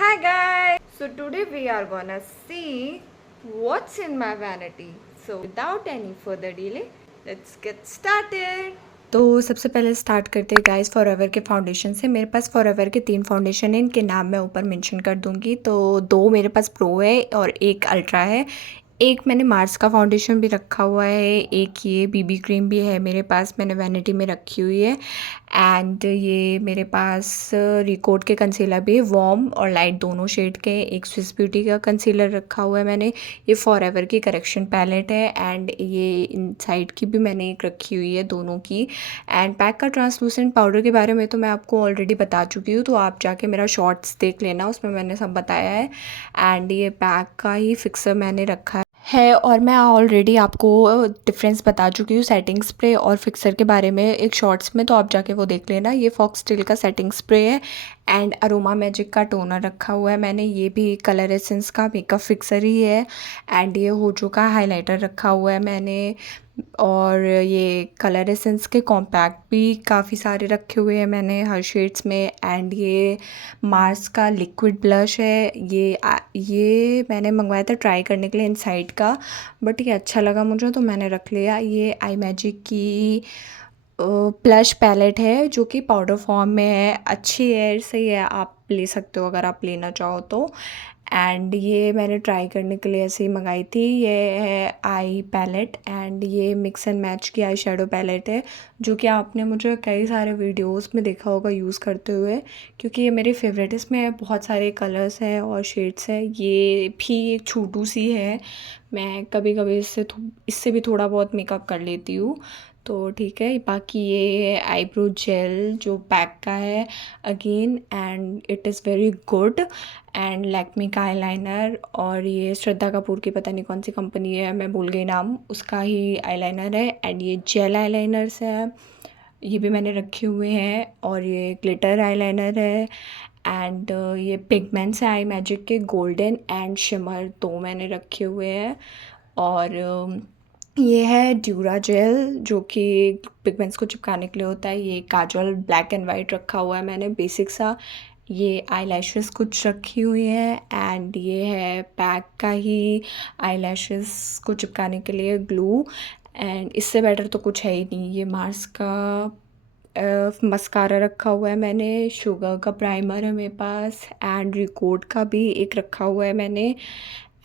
Hi guys! So today we are gonna see what's in my vanity. So without any further delay, let's get started. तो सबसे पहले start करते हैं guys forever के foundation से। मेरे पास फॉरएवर के 3 फाउंडेशन हैं, इनके नाम मैं ऊपर मेंशन कर दूंगी। तो 2 मेरे पास प्रो है और एक अल्ट्रा है। एक मैंने मार्स का फाउंडेशन भी रखा हुआ है, एक ये बीबी क्रीम भी है मेरे पास, मैंने वैनिटी में रखी हुई है। एंड ये मेरे पास रिकोट के कंसीलर भी है, वार्म और लाइट दोनों शेड के। एक स्विस ब्यूटी का कंसीलर रखा हुआ है मैंने। ये फॉरएवर की करेक्शन पैलेट है एंड ये इनसाइड की भी मैंने एक रखी हुई है, दोनों की। एंड पैक का ट्रांसलूसेंट पाउडर के बारे में तो मैं आपको ऑलरेडी बता चुकी हूँ, तो आप जाके मेरा शॉर्ट्स देख लेना, उसमें मैंने सब बताया है। एंड ये पैक का ही फिक्सर मैंने रखा है और मैं ऑलरेडी आपको डिफरेंस बता चुकी हूँ सेटिंग स्प्रे और फिक्सर के बारे में एक शॉर्ट्स में, तो आप जाके वो देख लेना। ये फॉक्सटेल का सेटिंग स्प्रे है एंड अरोमा मैजिक का टोनर रखा हुआ है मैंने, ये भी कलर एसेंस का मेकअप फिक्सर ही है। एंड ये होजो का हाइलाइटर रखा हुआ है मैंने, और ये कलर एसेंस के कॉम्पैक्ट भी काफ़ी सारे रखे हुए हैं मैंने हर शेड्स में। एंड ये मार्स का लिक्विड ब्लश है, ये मैंने मंगवाया था ट्राई करने के लिए इनसाइड का, बट ये अच्छा लगा मुझे तो मैंने रख लिया। ये आई मैजिक की ब्लश पैलेट है जो कि पाउडर फॉर्म में है, अच्छी है, सही है, आप ले सकते हो अगर आप लेना चाहो तो। एंड ये मैंने ट्राई करने के लिए ऐसे ही मंगाई थी। ये है आई पैलेट एंड ये मिक्स एंड मैच की आई शेडो पैलेट है, जो कि आपने मुझे कई सारे वीडियोस में देखा होगा यूज़ करते हुए, क्योंकि ये मेरी फेवरेट। इसमें बहुत सारे कलर्स हैं और शेड्स हैं। ये भी एक छोटू सी है, मैं कभी कभी इससे भी थोड़ा बहुत मेकअप कर लेती हूँ, तो ठीक है। बाकी ये आईब्रो जेल जो पैक का है again, and it is very good. And Lakme का आईलाइनर, और ये श्रद्धा कपूर की पता नहीं कौन सी कंपनी है, मैं भूल गई नाम, उसका ही आईलाइनर है। एंड ये जेल आईलाइनर्स है, ये भी मैंने रखे हुए हैं। और ये ग्लिटर आईलाइनर है। एंड ये पिगमेंट्स है आई मैजिक के, गोल्डन एंड शिमर, दो मैंने रखे हुए हैं। और ये है ड्यूरा जेल जो कि पिगमेंट्स को चिपकाने के लिए होता है। ये काजल ब्लैक एंड वाइट रखा हुआ है मैंने बेसिक सा। ये आई लैशेस कुछ रखी हुई हैं। एंड ये है पैक का ही आई लैशेस को चिपकाने के लिए ग्लू। एंड इससे बेटर तो कुछ है ही नहीं। ये मार्स का मस्कारा रखा हुआ है मैंने, शुगर का प्राइमर है मेरे पास, एंड रिकोड का भी एक रखा हुआ है मैंने।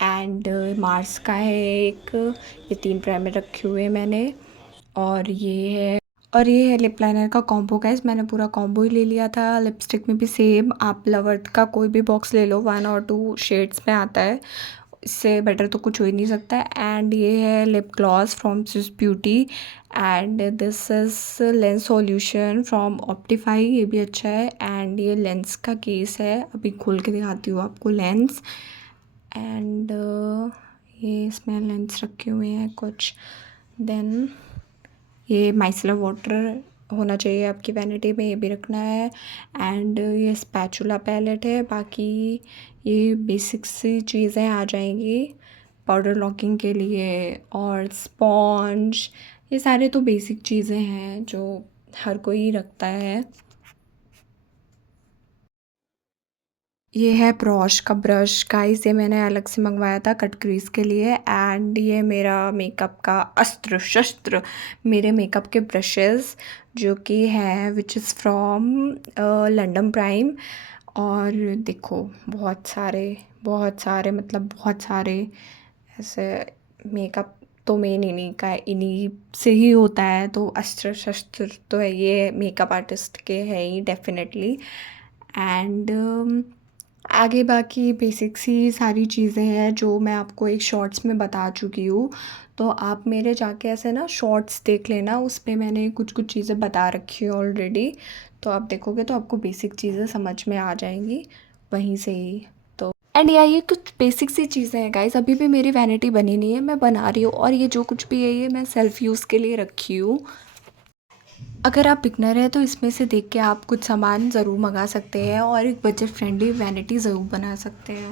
एंड मार्स का है एक, ये 3 प्राइमर रखे हुए हैं मैंने। और ये है लिप लाइनर का कॉम्बो गाइस, मैंने पूरा कॉम्बो ही ले लिया था। लिपस्टिक में भी सेम, आप लवर्थ का कोई भी बॉक्स ले लो, 1 और 2 शेड्स में आता है, इससे बेटर तो कुछ हो ही नहीं सकता। एंड ये है lip gloss from Swiss Beauty, and this is lens solution from Optify, ये भी अच्छा है। एंड ये लेंस का केस है, अभी खोल के दिखाती हूँ आपको लेंस। एंड ये इसमें लेंस रखे हुए हैं कुछ। देन ये माइसलर वाटर होना चाहिए आपकी वैनिटी में, ये भी रखना है। एंड ये स्पैचुला पैलेट है। बाकी ये बेसिक सी चीज़ें आ जाएंगी पाउडर लॉकिंग के लिए, और स्पॉन्ज, ये सारे तो बेसिक चीज़ें हैं जो हर कोई रखता है। ये है ब्रश का ब्रश गाइस, ये मैंने अलग से मंगवाया था कट क्रीज के लिए। एंड ये मेरा मेकअप का अस्त्र शस्त्र, मेरे मेकअप के ब्रशेस जो कि है which is from London prime. और देखो बहुत सारे मतलब बहुत सारे ऐसे मेकअप तो मेन इन्हीं का इन्हीं से ही होता है, तो अस्त्र शस्त्र तो है ये मेकअप आर्टिस्ट के है ही डेफिनेटली। एंड आगे बाकी बेसिक सी सारी चीज़ें हैं जो मैं आपको एक शॉर्ट्स में बता चुकी हूँ, तो आप मेरे जाके ऐसे ना शॉर्ट्स देख लेना, उस पर मैंने कुछ कुछ चीज़ें बता रखी हैं ऑलरेडी, तो आप देखोगे तो आपको बेसिक चीज़ें समझ में आ जाएंगी वहीं से ही। तो एंड ये कुछ बेसिक सी चीज़ें हैं गाइस, अभी भी मेरी वैनिटी बनी नहीं है, मैं बना रही हूँ। और ये जो कुछ भी है ये मैं सेल्फ़ यूज़ के लिए रखी हूँ। अगर आप बिगनर हैं तो इसमें से देख के आप कुछ सामान ज़रूर मंगा सकते हैं और एक बजट फ्रेंडली वैनिटी ज़रूर बना सकते हैं।